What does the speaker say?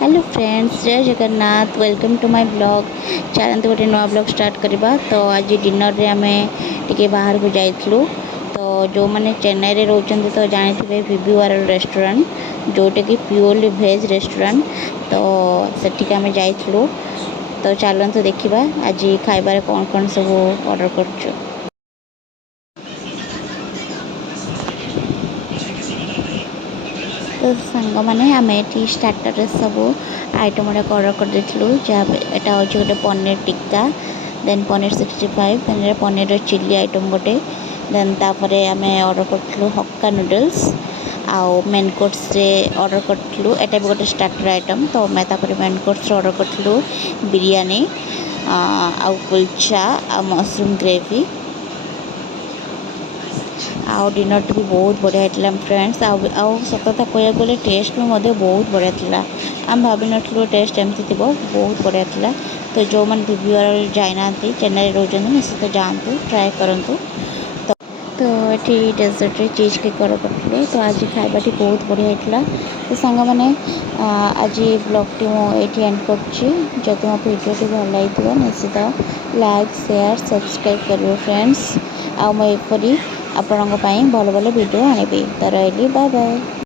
Hello friends, जय Jagannath. Welcome to my blog. चलते गोटे नुआ ब्लॉग स्टार्ट करवा। तो आज डिनर रे आमे टिके बाहर को जाइलु। तो जो मैंने चेन्नई रे रोचंते तो जानिथिबे विभीवार रेस्टोरेंट जोटे कि प्योरली भेज रेस्टोरेंट। तो सेठिक आमे जाइलु। तो चलते देखिबा आज खाइबार कौन कौन सब ऑर्डर करछु। तो सांग मैंने आम ये स्टार्टर सब आइटम गुड़ाक अर्डर कर देलु। जहाँ यहाँ हूँ गोटे paneer tikka, then paneer 65, then paneer chilli item गोटे, देन तापर आम अर्डर करूँ हक्का नूडल्स आउ मेन कोर्स रे अर्डर करूँ। एटा भी गोटे स्टार्टर आइटम। तो मैं मेन कोर्स अर्डर करूँ बिरयानी आउ कुलचा आ मशरूम ग्रेवी। आउ डिनर भी बहुत बढ़िया होता फ्रेंड्स। आउ सतता कहया गले टेस्ट भी बहुत बढ़िया था। आम भाव नु टेस्ट एमती थी, बहुत बढ़िया था। तो जो मैंने विभीवार जाना चेन्नई रोचे निश्चित जातु, ट्राए करूँ। तो ये डेजर्ट रे चीज केक ऑर्डर करूँ। तो आज खाइबाटी बहुत बढ़िया होता। तो सांग मैंने आज ब्लॉग टी मुझे एंड कर। मो भिडियोटी भल लगी निश्चित लाइक शेयर सब्सक्राइब करेंगे फ्रेंड्स। आ मुझे आपण भल भल भिडियो आनबी। तो रही बाय बाय।